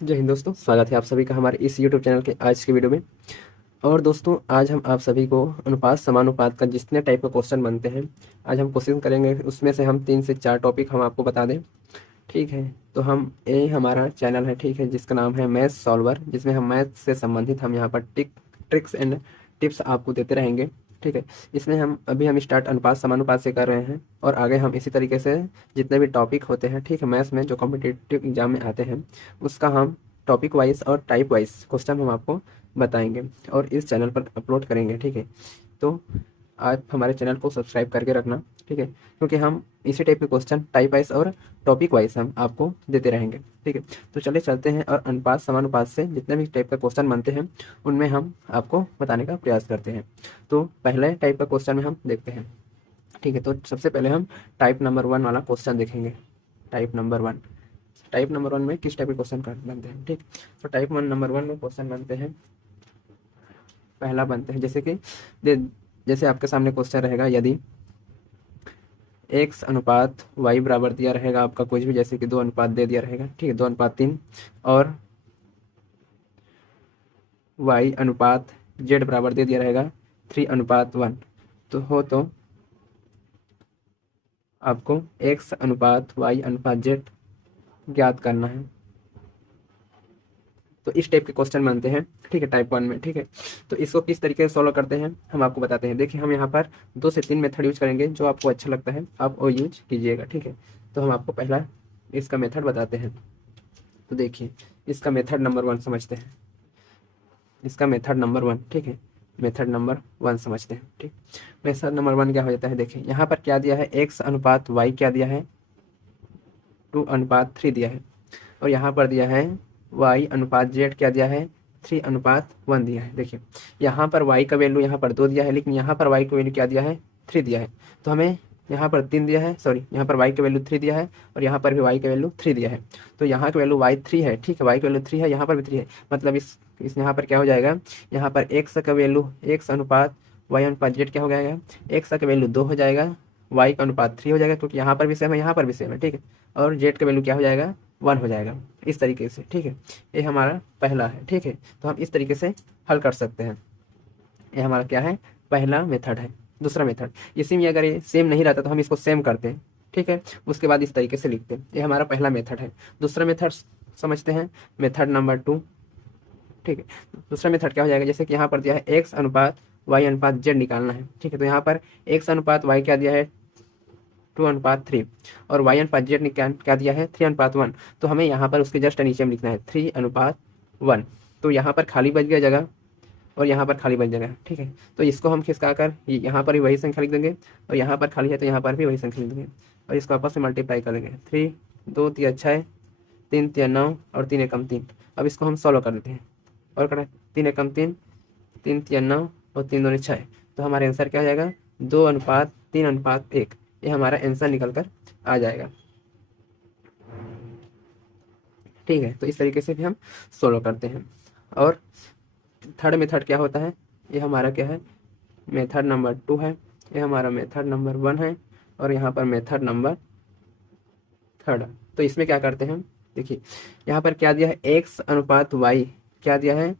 जय हिंद दोस्तों, स्वागत है आप सभी का हमारे इस YouTube चैनल के आज के वीडियो में। और दोस्तों, आज हम आप सभी को अनुपात समानुपात का जितने टाइप का क्वेश्चन बनते हैं, आज हम कोशिश करेंगे उसमें से हम 3 से 4 टॉपिक हम आपको बता दें। ठीक है, तो हम ये हमारा चैनल है, ठीक है, जिसका नाम है मैथ सॉल्वर, जिसमें हम मैथ से संबंधित हम यहाँ पर ट्रिक्स एंड टिप्स आपको देते रहेंगे। ठीक है, इसमें हम स्टार्ट अनुपात समानुपात से कर रहे हैं और आगे हम इसी तरीके से जितने भी टॉपिक होते हैं, ठीक है, मैथ्स में जो कॉम्पिटिटिव एग्जाम में आते हैं, उसका हम टॉपिक वाइज और टाइप वाइज क्वेश्चन हम आपको बताएंगे और इस चैनल पर अपलोड करेंगे। ठीक है, तो आप हमारे चैनल को सब्सक्राइब करके रखना, ठीक है, क्योंकि हम इसी टाइप के क्वेश्चन टाइप वाइज और टॉपिक वाइज हम आपको देते रहेंगे। ठीक है, तो चले चलते हैं और अनुपात समानुपात से जितने भी टाइप का क्वेश्चन बनते हैं उनमें हम आपको बताने का प्रयास करते हैं। तो पहले टाइप का क्वेश्चन में हम देखते हैं। ठीक है, तो सबसे पहले हम टाइप नंबर 1 वाला क्वेश्चन देखेंगे। टाइप नंबर वन में किस टाइप के क्वेश्चन बनते हैं। ठीक, तो टाइप नंबर 1 में क्वेश्चन बनते हैं, पहला बनते हैं जैसे आपके सामने क्वेश्चन रहेगा, यदि एक्स अनुपात वाई बराबर दिया रहेगा आपका कुछ भी, जैसे कि 2 अनुपात दे दिया रहेगा, ठीक है, 2:3, और वाई अनुपात जेड बराबर दे दिया रहेगा 3:1, तो आपको एक्स अनुपात वाई अनुपात जेड ज्ञात करना है। तो इस टाइप के क्वेश्चन बनते हैं, ठीक है, टाइप 1 में। ठीक है, तो इसको किस तरीके से सॉल्व करते हैं हम आपको बताते हैं। देखिए, हम यहाँ पर 2 से 3 मेथड यूज करेंगे, जो आपको अच्छा लगता है आप वो यूज कीजिएगा। ठीक है, तो हम आपको पहला इसका मेथड बताते हैं। तो देखिए, इसका मेथड नंबर 1 समझते हैं। इसका मेथड नंबर 1, ठीक है, मेथड नंबर 1 समझते हैं। ठीक, मेथड नंबर 1 क्या हो जाता है। देखिए, यहाँ पर क्या दिया है, एक्स अनुपात वाई क्या दिया है, 2:3 दिया है, और यहाँ पर दिया है y अनुपात जेड क्या दिया है, 3:1 दिया है। देखिए, यहाँ पर y का वैल्यू यहाँ पर 2 दिया है, लेकिन यहाँ पर y का वैल्यू क्या दिया है, 3 दिया है। तो हमें यहाँ पर 3 दिया है, सॉरी, यहाँ पर y का वैल्यू 3 दिया है और यहाँ पर भी y का वैल्यू 3 दिया है। तो यहाँ का वैल्यू y 3 है, ठीक है, y का वैल्यू 3 है, यहाँ पर भी 3 है। मतलब इस यहाँ पर क्या हो जाएगा, यहाँ पर x का वैल्यू x अनुपात y अनुपात जेड क्या हो जाएगा, x का वैल्यू 2 हो जाएगा, y का अनुपात 3 हो जाएगा, क्योंकि यहाँ पर भी सेम है, यहाँ पर भी सेम है। ठीक है, और जेड का वैल्यू क्या हो जाएगा, 1 हो जाएगा, इस तरीके से। ठीक है, ये हमारा पहला है। ठीक है, तो हम इस तरीके से हल कर सकते हैं। ये हमारा क्या है, पहला मेथड है। दूसरा मेथड, इसी में अगर ये सेम नहीं रहता तो हम इसको सेम करते हैं। ठीक है, उसके बाद इस तरीके से लिखते हैं। ये हमारा पहला मेथड है। दूसरा मेथड समझते हैं, मेथड नंबर 2। ठीक है, दूसरा मेथड क्या हो जाएगा, जैसे कि यहाँ पर दिया है एक्स अनुपात वाई अनुपात जेड निकालना है। ठीक है, तो यहाँ पर एक्स अनुपात वाई क्या दिया है, 2:3, और वाई अनुपात जेड ने क्या दिया है, 3:1। तो हमें यहाँ पर उसके जस्ट नीचे में लिखना है 3:1। तो यहाँ पर खाली बच गया जगह और यहाँ पर खाली बच जगह। ठीक है, तो इसको हम खिसका कर यहाँ पर भी वही संख्या लिख देंगे और यहाँ पर खाली है तो यहाँ पर भी वही संख्या लिख देंगे और इसको आपस में मल्टीप्लाई कर देंगे। 3 2 3 6, 3 3 9 और 3 एकम 3। अब इसको हम सॉल्व कर देते हैं और करें 3 एकम 3, 3 3 9 और 3 2 6। तो हमारा आंसर क्या हो जाएगा, 2:3:1। ये हमारा आंसर निकल कर आ जाएगा। ठीक है, तो इस तरीके से भी हम सोल्व करते हैं। और थर्ड मेथड क्या होता है, ये हमारा क्या है, मेथड नंबर 2 है। ये हमारा मेथड नंबर 1 है और यहाँ पर मेथड नंबर 3 है। तो इसमें क्या करते हैं, देखिए, यहाँ पर क्या दिया है, एक्स अनुपात वाई क्या दिया है,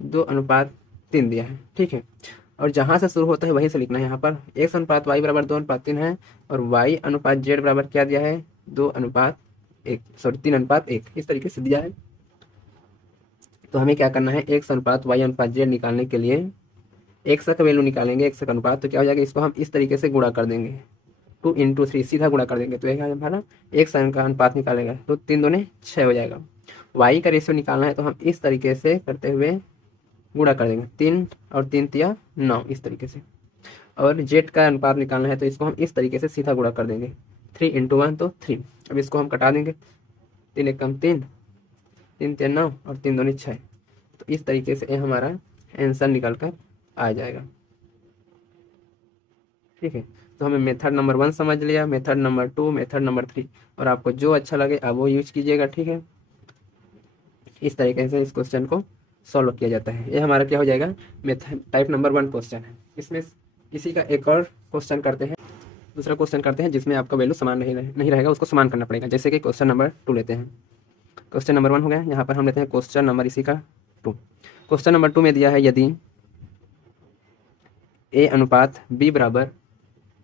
2:3 दिया है। ठीक है, और जहाँ से शुरू होता है वहीं से लिखना है। यहाँ पर एक्स अनुपात वाई बराबर 2:3 है और वाई अनुपात जेड बराबर क्या दिया है, 2:1, सॉरी 3:1, इस तरीके से दिया है। तो हमें क्या करना है, एक्स अनुपात वाई अनुपात जेड निकालने के लिए एक्स का वैल्यू निकालेंगे, एक्स का अनुपात, तो क्या हो जाएगा, इसको हम इस तरीके से गुणा कर देंगे, 2 × 3 सीधा गुणा कर देंगे। तो एक हमारा एक्स का अनुपात निकालेगा तो 3 दूने 6 हो जाएगा। वाई का रेशियो निकालना है तो हम इस तरीके से करते हुए गुणा कर देंगे, 3 और 3 तिया 9, इस तरीके से। और जेड का अनुपात निकालना है तो इसको हम इस तरीके से सीधा गुणा कर देंगे, 3 × 1 तो 3। अब इसको हम कटा देंगे, 3 एकम 3, 3 तिया 9 और 3 दूनी 6। तो इस तरीके से ये हमारा आंसर निकल कर आ जाएगा। ठीक है, तो हमें मेथड नंबर 1 समझ लिया, मेथड नंबर 2, मेथड नंबर 3, और आपको जो अच्छा लगे आप वो यूज कीजिएगा। ठीक है, इस तरीके से इस क्वेश्चन को सॉल्व किया जाता है। ये हमारा क्या हो जाएगा, मेथड टाइप नंबर 1 क्वेश्चन है। इसमें इसी का एक और क्वेश्चन करते हैं, दूसरा क्वेश्चन करते हैं जिसमें आपका वैल्यू समान नहीं रहेगा, उसको समान करना पड़ेगा। जैसे कि क्वेश्चन नंबर 2 लेते हैं। क्वेश्चन नंबर 1 हो गया। यहाँ पर हम लेते हैं क्वेश्चन नंबर इसी का 2। क्वेश्चन नंबर 2 में दिया है यदि A अनुपात B बराबर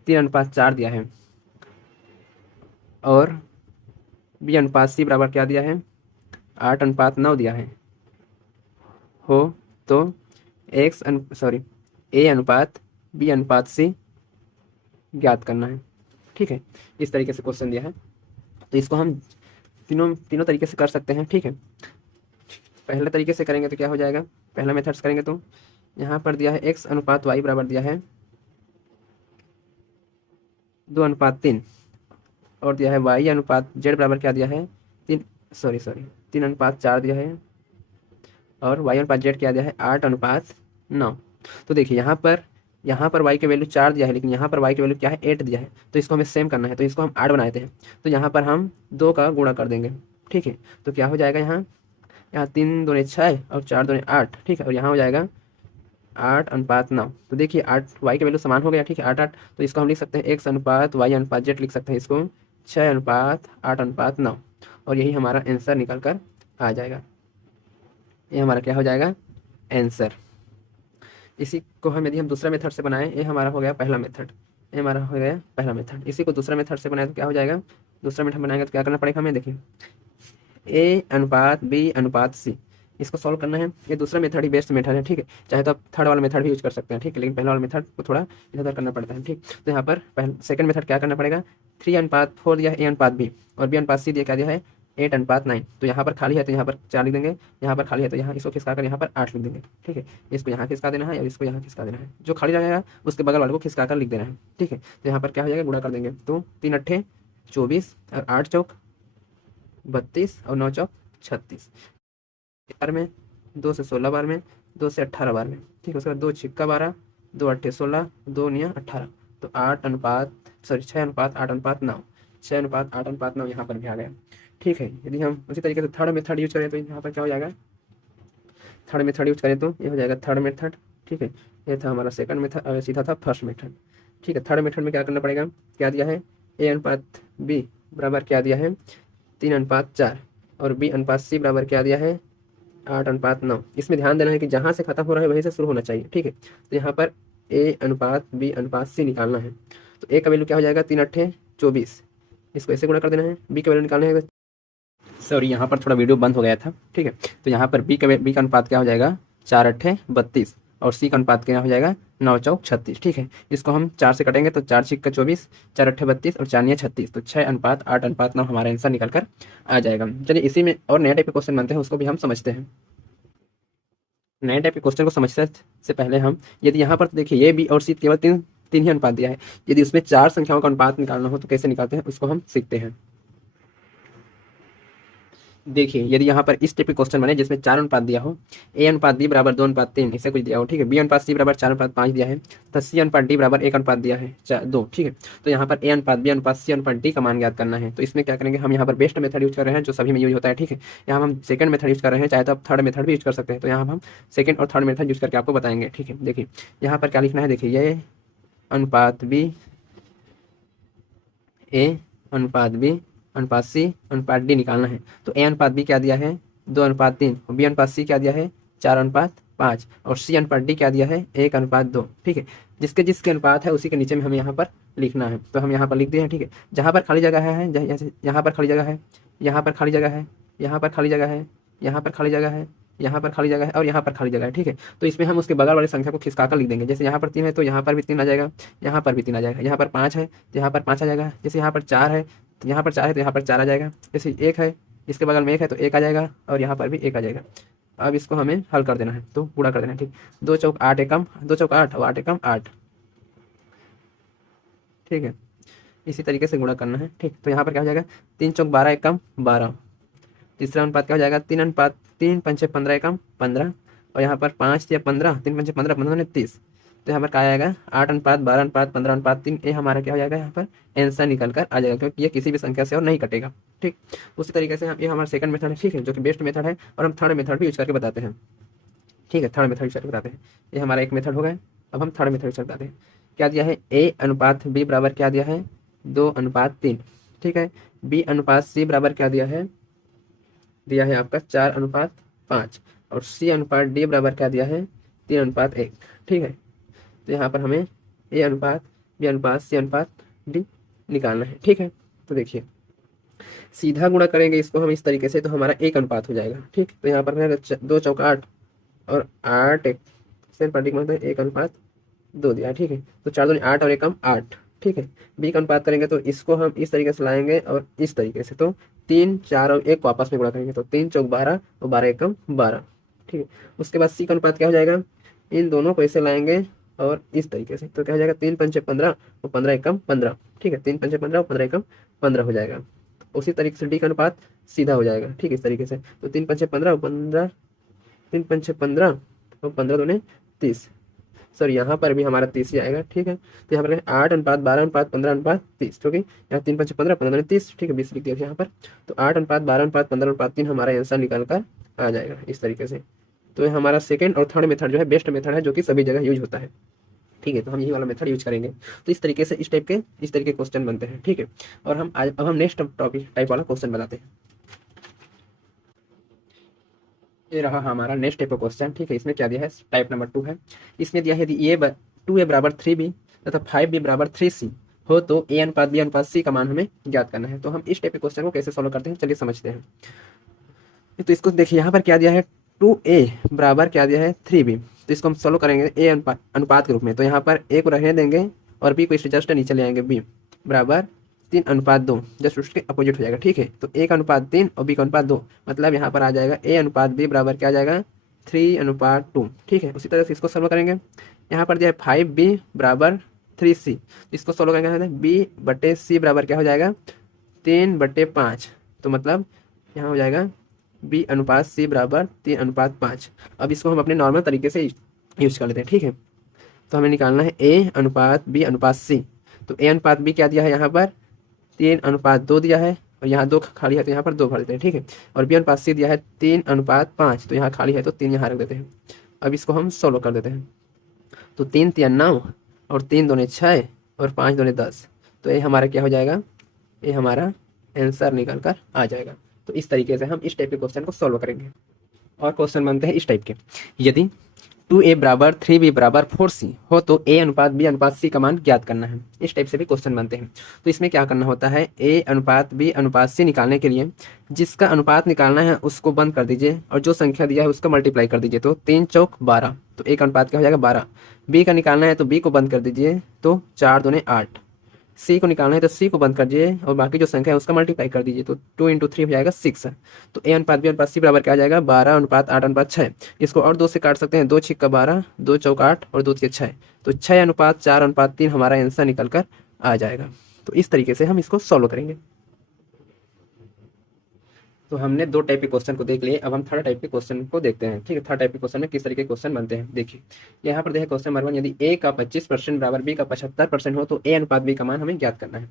3:4 दिया है और B अनुपात C बराबर क्या दिया है 8:9 दिया है हो तो A अनुपात B अनुपात C ज्ञात करना है। ठीक है, इस तरीके से क्वेश्चन दिया है। तो इसको हम तीनों तरीके से कर सकते हैं। ठीक है, पहले तरीके से करेंगे तो क्या हो जाएगा, पहला मेथड्स करेंगे तो यहाँ पर दिया है x अनुपात y बराबर दिया है 2:3 और दिया है y अनुपात z बराबर क्या दिया है 3:4 दिया है और y अनुपात z क्या दिया है 8:9। तो देखिए यहाँ पर y की वैल्यू 4 दिया है, लेकिन यहाँ पर y की वैल्यू क्या है 8 दिया है। तो इसको हमें सेम करना है, तो इसको हम 8 बनाते हैं। तो यहाँ पर हम 2 का गुणा कर देंगे। ठीक है, तो क्या हो जाएगा यहाँ 3 दूनी 6 और 4 दूनी 8। ठीक है, और यहाँ हो जाएगा 8:9। तो देखिए 8 y की वैल्यू समान हो गया। ठीक है, 8 तो इसको हम लिख सकते हैं x अनुपात y अनुपात z लिख सकते हैं इसको 6:8:9 और यही हमारा आंसर निकल कर आ जाएगा। ये हमारा क्या हो जाएगा आंसर। इसी को हम यदि हम दूसरा मेथड से बनाएं, ये हमारा हो गया पहला मेथड, ये हमारा हो गया पहला मेथड। इसी को दूसरा मेथड से बनाए तो क्या हो जाएगा, दूसरा मेथड बनाएंगे तो क्या करना पड़ेगा हमें, देखिए A अनुपात B अनुपात C इसको सॉल्व करना है। ये दूसरा मेथड ही बेस्ट मेथड है। ठीक है, चाहे तो आप थर्ड वाला मेथड भी यूज कर सकते हैं। ठीक है, लेकिन पहला वाला मेथड को थोड़ा इधर उधर करना पड़ता है। ठीक, तो यहाँ पर सेकंड मेथड क्या करना पड़ेगा, 3:4 दिया है A अनुपात B और B अनुपात C दिया क्या दिया है 8:9। तो यहाँ पर खाली है तो यहाँ पर 4 लिख देंगे, यहाँ पर खाली है तो यहाँ इसको खिसका कर यहाँ पर 8 लिख देंगे। ठीक है, इसको यहाँ खिसका देना है और इसको यहाँ खिसका देना है, जो खाली रहेगा उसके बगल वाले को खिसका कर लिख देना है। ठीक है, तो यहाँ पर क्या हो जाएगा, गुणा कर देंगे तो 3 अट्ठे 24 और 8 चौक 32 और 9 चौक 36 बार में 2 से 16 बार में 2 से 18 बार में। ठीक है, उसके बाद 2 छिक्का 12 2 अट्ठे 16 2 निया 18। तो 6:8:9 6:8:9 यहाँ पर भी आ गया। ठीक है, यदि हम उसी तरीके से थर्ड मेथड यूज करें तो यहाँ पर क्या हो जाएगा, थर्ड मेथड यूज करें तो ये हो जाएगा थर्ड मेथड। ठीक है, ये था हमारा सेकंड मेथड और सीधा था फर्स्ट मेथड। ठीक है, थर्ड मेथड में क्या करना पड़ेगा, क्या दिया है A अनुपात B बराबर क्या दिया है 3:4 और B अनुपात C बराबर क्या दिया है 8:9। इसमें ध्यान देना है कि जहाँ से खत्म हो रहा है वहीं से शुरू होना चाहिए। ठीक है, तो यहाँ पर A अनुपात B अनुपात C निकालना है। तो A का वैल्यू क्या हो जाएगा 3 अट्ठे 24, इसको ऐसे गुणा कर देना है। B का वैल्यू निकालना है, सॉरी यहाँ पर थोड़ा वीडियो बंद हो गया था। ठीक है, तो यहाँ पर B का अनुपात क्या हो जाएगा 4 अट्ठे 32 और C का अनुपात क्या हो जाएगा 9 चौक 36। ठीक है, इसको हम 4 से कटेंगे तो 4 छिक्का 24 4 अट्ठे 32 और 4 निया 36। तो 6:8:9 हमारा आंसर निकल कर आ जाएगा। चलिए इसी में और नया टाइप के क्वेश्चन बनते हैं, उसको भी हम समझते हैं। नए टाइप के क्वेश्चन को समझने से पहले हम यदि यहाँ पर देखिए ये बी और सी केवल तीन ही अनुपात दिया है, यदि उसमें 4 संख्याओं का अनुपात निकालना हो तो कैसे निकालते हैं उसको हम सीखते हैं। देखिए यदि यहाँ पर इस टाइप के क्वेश्चन बने जिसमें 4 अनुपात दिया हो, A अनुपात B बराबर 2:3 ऐसे कुछ दिया हो। ठीक है, B अनुपात C बराबर 4:5 दिया है, तो C अनुपात D बराबर 1 अनुपात दिया है 2। ठीक है, तो यहाँ पर A अनुपात B अनुपात C अनुपात D का मान ज्ञात करना है। तो इसमें क्या करेंगे, हम यहाँ पर बेस्ट मेथड यूज कर रहे हैं जो सभी में यूज होता है। ठीक है, यहाँ हम सेकंड मेथड यूज कर रहे हैं, चाहे तो आप थर्ड मेथड भी यूज कर सकते हैं। तो यहाँ हम सेकंड और थर्ड मेथड यूज करके आपको बताएंगे। ठीक है, देखिए यहाँ पर क्या लिखना है, देखिए ये अनुपात B A अनुपात B अनुपात C अनुपात D निकालना है। तो A अनुपात B क्या दिया है 2:3 और B अनुपात C क्या दिया है 4:5 और C अनुपात D क्या दिया है 1:2। ठीक है, जिसके अनुपात है उसी के नीचे में हमें यहाँ पर लिखना है। तो हम यहाँ पर लिख दिए हैं। ठीक है, जहाँ पर खाली जगह है, जैसे यहाँ पर खाली जगह है, यहाँ पर खाली जगह है, यहाँ पर खाली जगह है, यहाँ पर खाली जगह है, यहाँ पर खाली जगह है और यहाँ पर खाली जगह है। ठीक है, तो इसमें हम उसके बगल वाली संख्या को खिसका कर लिख देंगे। जैसे यहाँ पर 3 है तो यहाँ पर भी 3 आ जाएगा, यहाँ पर भी 3 आ जाएगा, यहाँ पर 5 है तो यहाँ पर 5 आ जाएगा, जैसे यहाँ पर 4 है तो यहाँ पर 4 है तो यहाँ पर 4 आ जाएगा, जैसे 1 है इसके बगल में 1 है तो 1 आ जाएगा और यहाँ पर भी 1 आ जाएगा। अब इसको हमें हल कर देना है, तो पूरा कर देना है। ठीक, 2 चौक 8 एकम 2 चौक 8 और 8 एकम 8। ठीक है, इसी तरीके से गुणा करना है। ठीक, तो यहाँ पर क्या हो जाएगा 3 चौक 12 एकम 12। तीसरा अनुपात क्या हो जाएगा 3 पंचे 15 एकम 15 और यहाँ पर 5 या 15 3 पंचे 15 15 ने 30। तो यहाँ पर क्या आएगा 8:12:15:3। ये हमारा क्या हो जाएगा यहाँ पर आंसर निकल कर आ जाएगा, क्योंकि ये किसी भी संख्या से और नहीं कटेगा। ठीक, उसी तरीके से ये हमारा सेकंड मेथड है। ठीक है, जो कि बेस्ट मेथड है और हम थर्ड मेथड भी यूज करके बताते हैं। ठीक है, थर्ड मेथड यूज करके बताते हैं। ये हमारा एक मेथड हो गया। अब हम थर्ड मेथड यूज करके बताते हैं। क्या दिया है A अनुपात B बराबर क्या दिया है 2:3। ठीक है, B अनुपात C बराबर क्या दिया है दिया है आपका 4:5 और सी अनुपात डी बराबर क्या दिया है 3:1। ठीक है, तो यहाँ पर हमें ए अनुपात बी अनुपात सी अनुपात डी निकालना है। ठीक है, तो देखिए सीधा गुणा करेंगे इसको हम इस तरीके से तो हमारा एक अनुपात हो जाएगा। ठीक, तो यहाँ पर है 2 चौका 8 और 8 एक से पर्टिकुलर 1:2 दिया है। ठीक है, तो 4 दूनी 8 और 1 8। ठीक है, बी का अनुपात करेंगे तो इसको हम इस तरीके से लाएंगे और इस तरीके से, तो 3 4 और 1 को आपस में गुणा करेंगे तो 3 चौक 12 और 12 1 12। ठीक है, उसके बाद सी का अनुपात क्या हो जाएगा, इन दोनों को ऐसे लाएंगे और इस तरीके से, तो क्या हो जाएगा 3 5 15 और 15 1 15। ठीक है, 3 5 15 और 15 1 15 हो जाएगा। उसी तरीके से डी का अनुपात सीधा हो जाएगा। ठीक है, इस तरीके से, तो 3 5 15 और 15 3 5 15 और 15 दूने 30। सर यहाँ पर भी हमारा 30 ही आएगा। ठीक है, तो यहाँ पर 8:12:15:30, क्योंकि यहाँ 3 5 15 15 दूने 30। ठीक है, 20 लिख दिया था यहाँ पर, तो 8:12:15:3 हमारा आंसर निकल कर आ जाएगा इस तरीके से। तो ये हमारा सेकेंड और थर्ड मेथड जो है बेस्ट मेथड है, जो कि सभी जगह यूज होता है। ठीक है, तो हम यही वाला मेथड यूज करेंगे। तो इस तरीके से इस तरीके क्वेश्चन बनते हैं। ठीक है, और हम आज अब हम नेक्स्ट टॉपिक टाइप वाला क्वेश्चन बनाते हैं। ये रहा हमारा नेक्स्ट टाइप का क्वेश्चन। ठीक है, इसमें क्या दिया है, टाइप नंबर 2 है। इसमें दिया है यदि ए 2a बराबर 3b तथा 5b बराबर 3c हो तो ए अनुपात बी अनुपात सी का मान हमें ज्ञात करना है। तो हम इस टाइप के क्वेश्चन को कैसे सॉल्व करते हैं, चलिए समझते हैं। तो इसको देखिए, यहाँ पर क्या दिया है 2a बराबर क्या दिया है 3b, तो इसको हम सॉल्व करेंगे ए अनुपात के रूप में। तो यहाँ पर ए को रहने देंगे और बी को इस जस्ट नीचे ले आएंगे, बी बराबर 3:2, जस्ट उसके अपोजिट हो जाएगा। ठीक है, तो ए का अनुपात 3 और बी का अनुपात 2, मतलब यहाँ पर आ जाएगा ए अनुपात बी बराबर क्या आ जाएगा 3:2। ठीक है, उसी तरह से इसको सॉल्व करेंगे। यहाँ पर जो है 5b बराबर 3c, इसको सॉल्व करेंगे b/c बराबर क्या हो जाएगा 3/5, तो मतलब यहाँ हो जाएगा बी अनुपात सी बराबर 3:5। अब इसको हम अपने नॉर्मल तरीके से यूज कर लेते हैं। ठीक है, तो हमें निकालना है ए अनुपात बी अनुपात सी। तो ए अनुपात बी क्या दिया है, यहाँ पर 3:2 दिया है और यहाँ 2 खाली है तो यहाँ पर 2 भर देते हैं। ठीक है, और बी अनुपात सी दिया है 3:5, तो यहाँ खाली है तो 3 यहाँ रख देते हैं। अब इसको हम सोल्व कर देते हैं। तो 3 3 9 और 3 दूने 6 और 5 दूने 10, तो ये हमारा क्या हो जाएगा, ये हमारा आंसर निकल कर आ जाएगा। तो इस तरीके से हम इस टाइप के क्वेश्चन को सॉल्व करेंगे। और क्वेश्चन बनते हैं इस टाइप के, यदि 2a बराबर 3b बराबर 4c हो तो a अनुपात b अनुपात c का मान ज्ञात करना है। इस टाइप से भी क्वेश्चन बनते हैं। तो इसमें क्या करना होता है, a अनुपात b अनुपात c निकालने के लिए जिसका अनुपात निकालना है उसको बंद कर दीजिए और जो संख्या दिया है उसका मल्टीप्लाई कर दीजिए, तो 3 चौक 12, तो a का अनुपात क्या हो जाएगा 12। b का निकालना है तो b को बंद कर दीजिए, तो 4 दूने 8। सी को निकालना है तो सी को बंद कर दीजिए और बाकी जो संख्या है उसका मल्टीप्लाई कर दीजिए, तो 2 × 3 हो जाएगा 6। तो ए अनुपात बी अनुपात सी बराबर क्या आ जाएगा 12:8:6। इसको और 2 से काट सकते हैं, 2 छिक्का 12, 2 चौक 8 और 2 तिया 6, तो 6:4:3 हमारा आंसर निकल कर आ जाएगा। तो इस तरीके से हम इसको सॉल्व करेंगे। तो हमने 2 टाइप के क्वेश्चन को देख लिए, अब हम थर्ड टाइप के क्वेश्चन को देखते हैं। ठीक है, थर्ड टाइप के क्वेश्चन में किस तरीके के क्वेश्चन बनते हैं देखिए। यहाँ पर देखिए क्वेश्चन नंबर 1, यदि ए का 25% बराबर बी का 75% हो तो ए अनुपात बी का मान हमें ज्ञात करना है।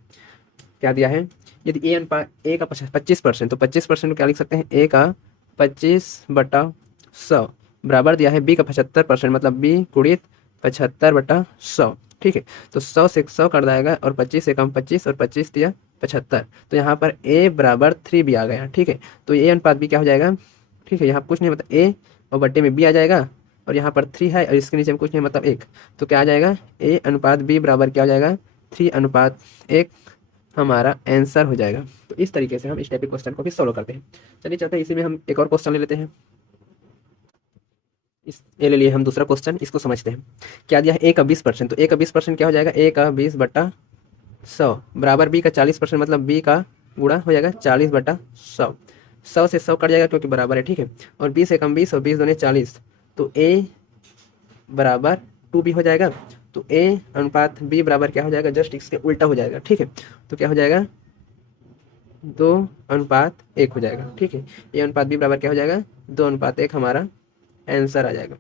क्या दिया है, यदि ए अनुपात ए का 25%, तो 25% को क्या लिख सकते हैं, ए का 25/100 बराबर दिया है बी का 75%, मतलब बी गुणित 75/100। ठीक है, तो 100 से 100 कट जाएगा और 25 से कम 25 और 25 दिया 75, तो यहाँ पर a बराबर 3b आ गया। ठीक है, तो ए अनुपात b क्या हो जाएगा, ठीक है, यहाँ कुछ नहीं मतलब a और बट्टे में b आ जाएगा और यहाँ पर 3 है और इसके नीचे में कुछ नहीं मतलब 1, तो क्या आ जाएगा a अनुपात b बराबर क्या हो जाएगा 3:1 हमारा आंसर हो जाएगा। तो इस तरीके से हम इस टाइप के क्वेश्चन को भी सॉल्व करते हैं। चलिए चलते हैं, इसी में हम एक और क्वेश्चन ले लेते हैं। ये ले लिए हम दूसरा क्वेश्चन, इसको समझते हैं। क्या दिया है a का 20%, तो a का 20% क्या हो जाएगा, a का 20/100 बराबर b का 40%, मतलब b का गुणा हो जाएगा 40/100। 100 से 100 कट जाएगा क्योंकि बराबर है। ठीक है, और 20 से कम 20 और 20 दूने 40, तो a बराबर 2b हो जाएगा। तो a अनुपात b बराबर क्या हो जाएगा, जस्ट इसके उल्टा हो जाएगा। ठीक है, तो क्या हो जाएगा 2:1 हो जाएगा। ठीक है, a अनुपात b बराबर क्या हो जाएगा 2:1 हमारा आंसर आ जाएगा।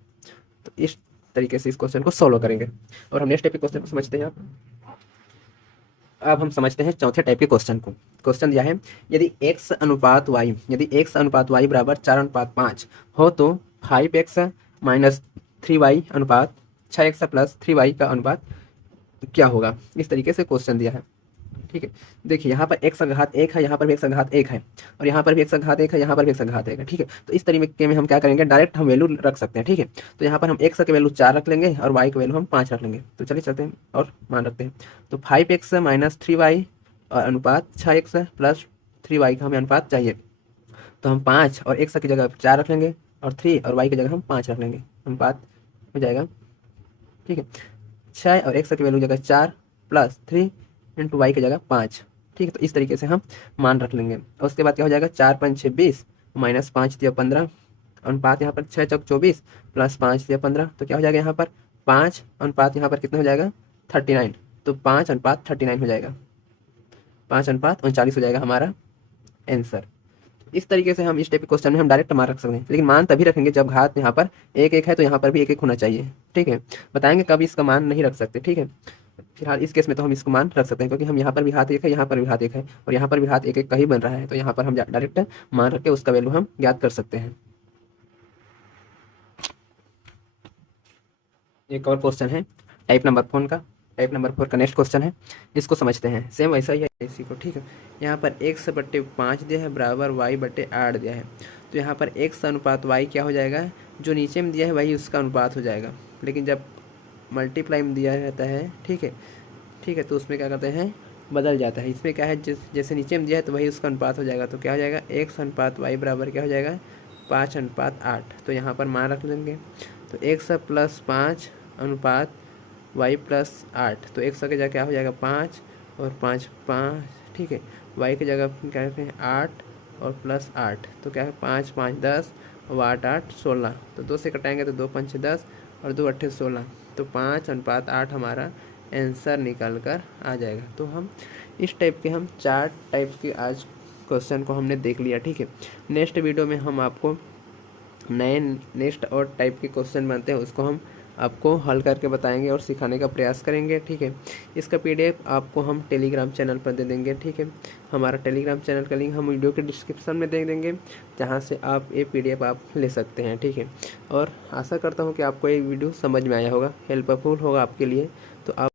तो इस तरीके से इस क्वेश्चन को सॉल्व करेंगे और हम नेक्स्ट टाइप के क्वेश्चन को समझते हैं। अब हम समझते हैं चौथे टाइप के क्वेश्चन को। क्वेश्चन दिया है, यदि x अनुपात y बराबर 4:5 हो तो 5x माइनस 3y अनुपात 6x प्लस 3y का अनुपात क्या होगा। इस तरीके से क्वेश्चन दिया है। ठीक है, देखिए यहाँ पर x का घात 1 है, यहाँ पर भी x का घात 1 है, और यहाँ पर भी x का घात 1 है, यहाँ पर भी x का घात 1 है। ठीक है, तो इस तरीके में हम क्या करेंगे, डायरेक्ट हम वैल्यू रख सकते हैं। ठीक है, तो यहाँ पर हम x का वैल्यू 4 रख लेंगे और y का वैल्यू हम 5 रख लेंगे। तो चलिए चलते हैं और मान रखते हैं। तो 5x माइनस 3y और अनुपात 6x प्लस 3y का हमें अनुपात चाहिए। तो हम 5 और x की जगह 4 रख लेंगे और 3 और y की जगह हम 5 रख लेंगे, अनुपात हो जाएगा। ठीक है, 6 और x की वैल्यू जगह 4 प्लस 3 इंटू वाई की जगह 5। ठीक है, तो इस तरीके से हम मान रख लेंगे। और उसके बाद क्या हो जाएगा, 4 5 6 20 माइनस 5 दिया 15, अनुपात यहाँ पर 6 चौक 24 प्लस 5 दिया 15। तो क्या हो जाएगा यहाँ पर 5 अनुपात यहाँ पर कितना हो जाएगा 39। तो 5 अनुपात 39 हो जाएगा, 5 अनुपात 39 हो जाएगा हमारा आंसर। इस तरीके से हम इस टाइप के क्वेश्चन में हम डायरेक्ट मान रख सकते हैं, लेकिन मान तभी रखेंगे जब घात यहाँ पर 1 1 है तो यहाँ पर भी 1 1 होना चाहिए। ठीक है, बताएंगे कब इसका मान नहीं रख सकते। ठीक है, फिलहाल इस केस में तो हम इसको मान रख सकते हैं, क्योंकि हम यहाँ पर भी हाथ 1 है, यहाँ पर भी हाथ 1 है, और यहाँ पर भी हाथ 1 1 का ही बन रहा है। तो यहाँ पर हम डायरेक्ट मान रख के उसका वैल्यू हम ज्ञात कर सकते हैं। एक और क्वेश्चन है टाइप नंबर 4 का। टाइप नंबर 4 का नेक्स्ट क्वेश्चन है, इसको समझते हैं। सेम वैसा ही है इसी को। ठीक है, यहाँ पर x बट्टे 5 दिया है बराबर y बट्टे 8 दिया है। तो यहाँ पर x अनुपात y क्या हो जाएगा, जो नीचे में दिया है वही उसका अनुपात हो जाएगा, लेकिन जब मल्टीप्लाई में दिया रहता है, ठीक है, ठीक है, तो उसमें क्या करते हैं, बदल जाता है। इसमें क्या है, जैसे नीचे में दिया है तो वही उसका अनुपात हो जाएगा। तो क्या हो जाएगा, x अनुपात y बराबर क्या हो जाएगा 5 अनुपात 8। तो यहाँ पर मान रख लेंगे। तो x प्लस 5 अनुपात y प्लस 8। तो x की जगह क्या हो जाएगा 5 और 5 5। ठीक है, y की जगह क्या कहते हैं 8 और प्लस 8। तो क्या है 5 5 10 और 8 8 16। तो 2 से कटाएंगे तो 2 5 10 और 2 8 16। तो 5 अनुपात 8 हमारा आंसर निकल कर आ जाएगा। तो हम इस टाइप के हम 4 टाइप के आज क्वेश्चन को हमने देख लिया। ठीक है, नेक्स्ट वीडियो में हम आपको नए नेक्स्ट और टाइप के क्वेश्चन बनते हैं उसको हम आपको हल करके बताएंगे और सिखाने का प्रयास करेंगे। ठीक है, इसका PDF आपको हम टेलीग्राम चैनल पर दे देंगे। ठीक है, हमारा टेलीग्राम चैनल का लिंक हम वीडियो के डिस्क्रिप्शन में दे देंगे, जहां से आप ये PDF आप ले सकते हैं। ठीक है, और आशा करता हूँ कि आपको ये वीडियो समझ में आया होगा, हेल्पफुल होगा आपके लिए। तो आप